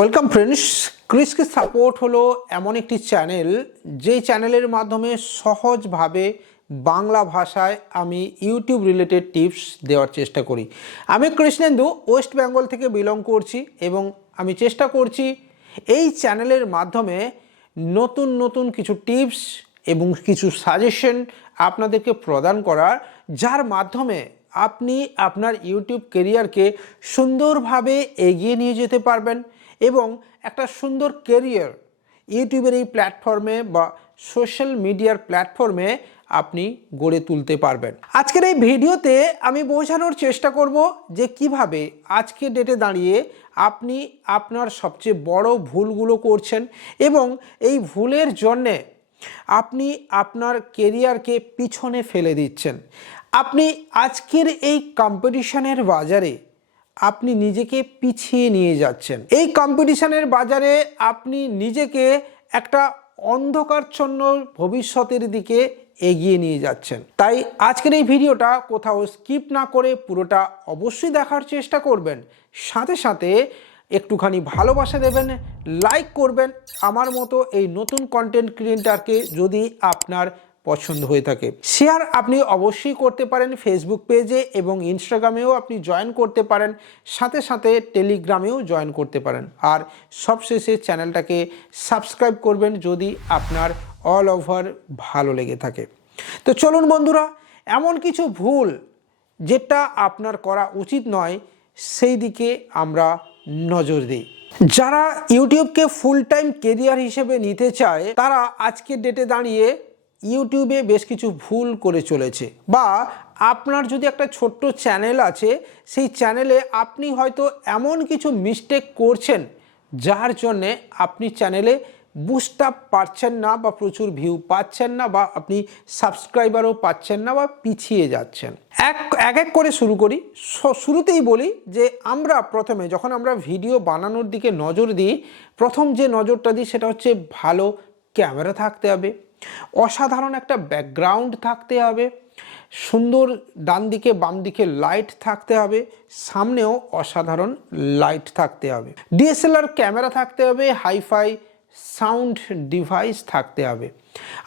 Welcome friends. ক্রিসকে support হলো এমন একটি চ্যানেল যেই চ্যানেলের মাধ্যমে সহজভাবে বাংলা ভাষায় আমি ইউটিউব রিলেটেড টিপস দেওয়ার চেষ্টা করি। আমি কৃষ্ণেন্দু ওয়েস্ট বেঙ্গল থেকে বিলং করছি এবং আমি চেষ্টা করছি এই চ্যানেলের মাধ্যমে নতুন নতুন কিছু টিপস এবং কিছু সাজেশন আপনাদেরকে প্রদান করার, যার মাধ্যমে আপনি আপনার ইউটিউব ক্যারিয়ারকে সুন্দরভাবে এগিয়ে নিয়ে যেতে পারবেন এবং একটা সুন্দর ক্যারিয়ার ইউটিউবের এই প্ল্যাটফর্মে বা সোশ্যাল মিডিয়ার প্ল্যাটফর্মে আপনি গড়ে তুলতে পারবেন। আজকের এই ভিডিওতে আমি বোঝানোর চেষ্টা করব যে কিভাবে আজকের ডেটে দাঁড়িয়ে আপনি আপনার সবচেয়ে বড় ভুলগুলো করছেন এবং এই ভুলের জন্যে আপনি আপনার ক্যারিয়ারকে পিছনে ফেলে দিচ্ছেন। আপনি আজকের এই কম্পিটিশনের বাজারে আপনি নিজেকে পিছিয়ে নিয়ে যাচ্ছেন। এই কম্পিটিশনের বাজারে আপনি নিজেকে একটা অন্ধকারচ্ছন্ন ভবিষ্যতের দিকে এগিয়ে নিয়ে যাচ্ছেন। তাই আজকের এই ভিডিওটা কোথাও স্কিপ না করে পুরোটা অবশ্যই দেখার চেষ্টা করবেন। সাথে সাথে একটুখানি ভালোবাসা দেবেন, লাইক করবেন আমার মতো এই নতুন কন্টেন্ট ক্রিয়েটরকে যদি আপনার পছন্দ হয়ে থাকে। শেয়ার আপনি অবশ্যই করতে পারেন ফেসবুক পেজে এবং ইনস্টাগ্রামেও আপনি জয়েন করতে পারেন, সাথে সাথে টেলিগ্রামেও জয়েন করতে পারেন। আর সবশেষে চ্যানেলটাকে সাবস্ক্রাইব করবেন যদি আপনার অল ওভার ভালো লেগে থাকে। তো চলুন বন্ধুরা, এমন কিছু ভুল যেটা আপনার করা উচিত নয় সেই দিকে আমরা নজর দিই। যারা ইউটিউবকে ফুল টাইম কেরিয়ার হিসেবে নিতে চায় তারা আজকের ডেটে দাঁড়িয়ে ইউটিউবে বেশ কিছু ভুল করে চলেছে। বা আপনার যদি একটা ছোট্ট চ্যানেল আছে, সেই চ্যানেলে আপনি হয়তো এমন কিছু মিস্টেক করছেন যার জন্যে আপনি চ্যানেলে বুস্ট আপ পাচ্ছেন না বা প্রচুর ভিউ পাচ্ছেন না বা আপনি সাবস্ক্রাইবারও পাচ্ছেন না বা পিছিয়ে যাচ্ছেন। এক এক করে শুরু করি। শুরুতেই বলি যে আমরা প্রথমে যখন আমরা ভিডিও বানানোর দিকে নজর দিই, প্রথম যে নজরটা দিই সেটা হচ্ছে ভালো ক্যামেরা থাকতে হবে, অসাধারণ একটা ব্যাকগ্রাউন্ড থাকতে হবে, সুন্দর ডান দিকে বাম দিকে লাইট থাকতে হবে, সামনেও অসাধারণ লাইট থাকতে হবে, ডিএসএলআর ক্যামেরা থাকতে হবে, হাইফাই সাউন্ড ডিভাইস থাকতে হবে।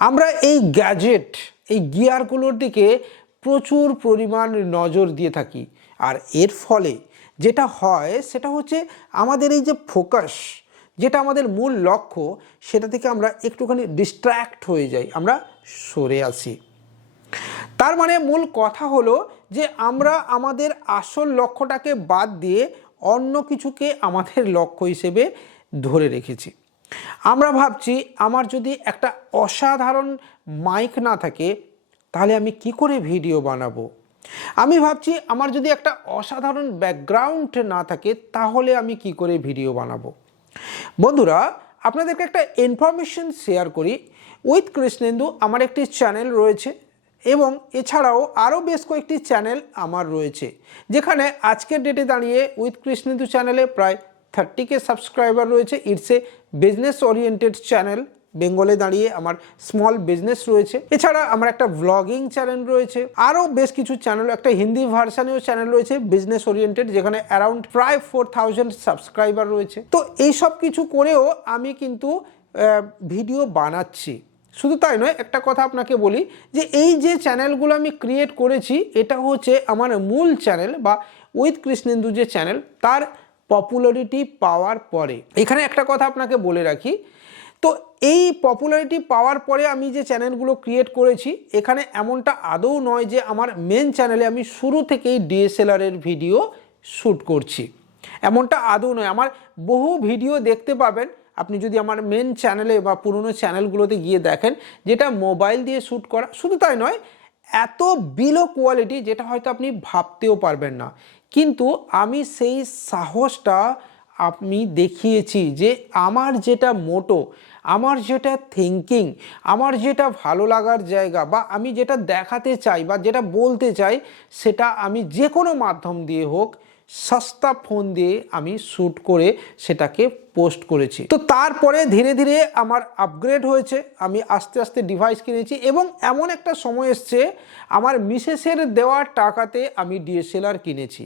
আমরা এই গ্যাজেট, এই গিয়ারগুলোর দিকে প্রচুর পরিমাণ নজর দিয়ে থাকি। আর এর ফলে যেটা হয় সেটা হচ্ছে আমাদের এই যে ফোকাস, যেটা আমাদের মূল লক্ষ্য, সেটা থেকে আমরা একটুখানি ডিস্ট্র্যাক্ট হয়ে যাই, আমরা সরে আসি। তার মানে মূল কথা হলো যে আমরা আমাদের আসল লক্ষ্যটাকে বাদ দিয়ে অন্য কিছুকে আমাদের লক্ষ্য হিসেবে ধরে রেখেছি। আমরা ভাবছি আমার যদি একটা অসাধারণ মাইক না থাকে তাহলে আমি কি করে ভিডিও বানাবো। আমি ভাবছি আমার যদি একটা অসাধারণ ব্যাকগ্রাউন্ড না থাকে তাহলে আমি কি করে ভিডিও বানাবো। বন্ধুরা, আপনাদেরকে একটা ইনফরমেশন শেয়ার করি। উইথ কৃষ্ণেন্দু আমার একটি চ্যানেল রয়েছে এবং এছাড়াও আরও বেশ কয়েকটি চ্যানেল আমার রয়েছে, যেখানে আজকের ডেটে দাঁড়িয়ে উইথ কৃষ্ণেন্দু চ্যানেলে প্রায় 30K সাবস্ক্রাইবার রয়েছে। It's a business oriented channel. বেঙ্গলে দাঁড়িয়ে আমার স্মল বিজনেস রয়েছে। এছাড়া আমার একটা ভ্লগিং চ্যানেল রয়েছে, আরও বেশ কিছু চ্যানেল, একটা হিন্দি ভার্সানেও চ্যানেল রয়েছে বিজনেস ওরিয়েন্টেড, যেখানে অ্যারাউন্ড প্রায় 4000 সাবস্ক্রাইবার রয়েছে। তো এই সব কিছু করেও আমি কিন্তু ভিডিও বানাচ্ছি। শুধু তাই নয়, একটা কথা আপনাকে বলি যে এই যে চ্যানেলগুলো আমি ক্রিয়েট করেছি এটা হচ্ছে আমার মূল চ্যানেল বা উইথ কৃষ্ণেন্দু যে চ্যানেল, তার পপুলারিটি পাওয়ার পরে। এখানে একটা কথা আপনাকে বলে রাখি, তো এই পপুলারিটি পাওয়ার পরে আমি যে চ্যানেলগুলো ক্রিয়েট করেছি, এখানে এমনটা আদৌ নয় যে আমার মেন চ্যানেলে আমি শুরু থেকেই ডিএসএলআরের ভিডিও শ্যুট করছি, এমনটা আদৌ নয়। আমার বহু ভিডিও দেখতে পাবেন আপনি যদি আমার মেন চ্যানেলে বা পুরনো চ্যানেলগুলোতে গিয়ে দেখেন, যেটা মোবাইল দিয়ে শ্যুট করা। শুধু তাই নয়, এত বিলো কোয়ালিটি যেটা হয়তো আপনি ভাবতেও পারবেন না। কিন্তু আমি সেই সাহসটা আমি দেখিয়েছি যে আমার যেটা মোটো, আমার যেটা থিঙ্কিং, আমার যেটা ভালো লাগার জায়গা বা আমি যেটা দেখাতে চাই বা যেটা বলতে চাই, সেটা আমি যে কোনো মাধ্যম দিয়ে হোক, সস্তা ফোন দিয়ে আমি শ্যুট করে সেটাকে পোস্ট করেছি। তো তারপরে ধীরে ধীরে আমার আপগ্রেড হয়েছে, আমি আস্তে আস্তে ডিভাইস কিনেছি এবং এমন একটা সময় এসছে আমার মিসেসের দেওয়ার টাকাতে আমি ডিএসএলআর কিনেছি।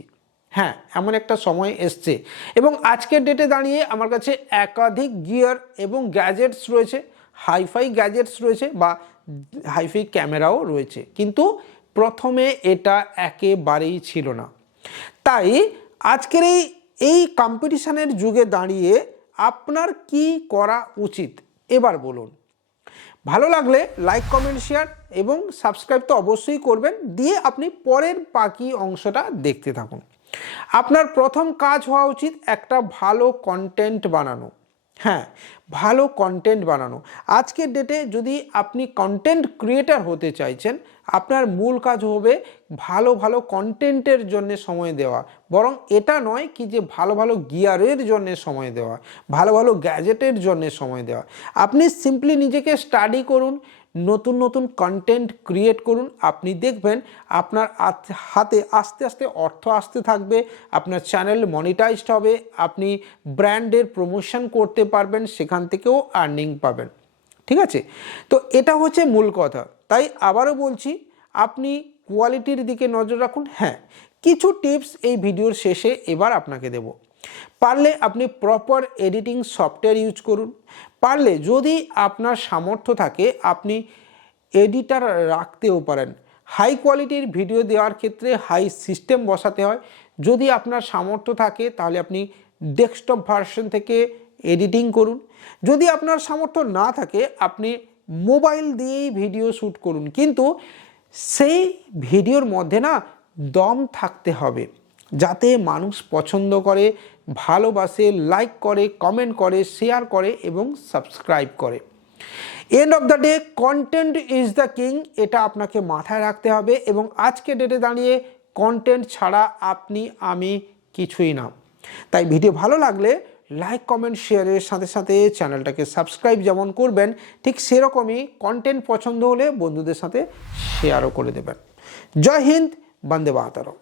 হ্যাঁ, এমন একটা সময় এসছে এবং আজকের ডেটে দাঁড়িয়ে আমার কাছে একাধিক গিয়ার এবং গ্যাজেটস রয়েছে, হাইফাই গ্যাজেটস রয়েছে বা হাইফাই ক্যামেরাও রয়েছে, কিন্তু প্রথমে এটা একেবারেই ছিল না। তাই আজকের এই কম্পিটিশনের যুগে দাঁড়িয়ে আপনার কি করা উচিত এবার বলুন। ভালো লাগলে লাইক, কমেন্ট, শেয়ার এবং সাবস্ক্রাইব তো অবশ্যই করবেন, দিয়ে আপনি পরের বাকি অংশটা দেখতে থাকুন। আপনার প্রথম কাজ হওয়া উচিত একটা ভালো কন্টেন্ট বানানো। হ্যাঁ, ভালো কন্টেন্ট বানানো। আজকের ডেটে যদি আপনি কন্টেন্ট ক্রিয়েটার হতে চাইছেন, আপনার মূল কাজ হবে ভালো ভালো কন্টেন্টের জন্য সময় দেওয়া, বরং এটা নয় কি যে ভালো ভালো গিয়ারের জন্য সময় দেওয়া, ভালো ভালো গ্যাজেটের জন্য সময় দেওয়া। আপনি সিম্পলি নিজেকে স্টাডি করুন, নতুন নতুন কন্টেন্ট ক্রিয়েট করুন, আপনি দেখবেন আপনার হাতে আস্তে আস্তে অর্থ আসতে থাকবে, আপনার চ্যানেল মনিটাইজড হবে, আপনি ব্র্যান্ডের প্রমোশন করতে পারবেন, সেখান থেকেও আর্নিং পাবেন। ঠিক আছে, তো এটা হচ্ছে মূল কথা। তাই আবারও বলছি, আপনি কোয়ালিটির দিকে নজর রাখুন। হ্যাঁ, কিছু টিপস এই ভিডিওর শেষে এবার আপনাকে দেব। পারলে আপনি প্রপার এডিটিং সফটওয়্যার ইউজ করুন। পারলে যদি আপনার সামর্থ্য থাকে আপনি এডিটার রাখতেও পারেন। হাই কোয়ালিটির ভিডিও দেওয়ার ক্ষেত্রে হাই সিস্টেম বসাতে হয়। যদি আপনার সামর্থ্য থাকে তাহলে আপনি ডেস্কটপ ভার্সন থেকে এডিটিং করুন। যদি আপনার সামর্থ্য না থাকে আপনি মোবাইল দিয়েই ভিডিও শ্যুট করুন, কিন্তু সেই ভিডিওর মধ্যে না দম থাকতে হবে, যাতে মানুষ পছন্দ করে, ভালোবাসে, লাইক করে, কমেন্ট করে, শেয়ার করে এবং সাবস্ক্রাইব করে। End of the day content is the king, এটা আপনাকে মাথায় রাখতে হবে। এবং আজকে ডেটে দাঁড়িয়ে কন্টেন্ট ছাড়া আপনি আমি কিছুই না। তাই ভিডিও ভালো লাগলে লাইক, কমেন্ট, শেয়ারের সাথে সাথে চ্যানেলটাকে সাবস্ক্রাইব যেমন করবেন, ঠিক সেরকমই কন্টেন্ট পছন্দ হলে বন্ধুদের সাথে শেয়ারও করে দেবেন। জয় হিন্দ, বন্দে মাতরম।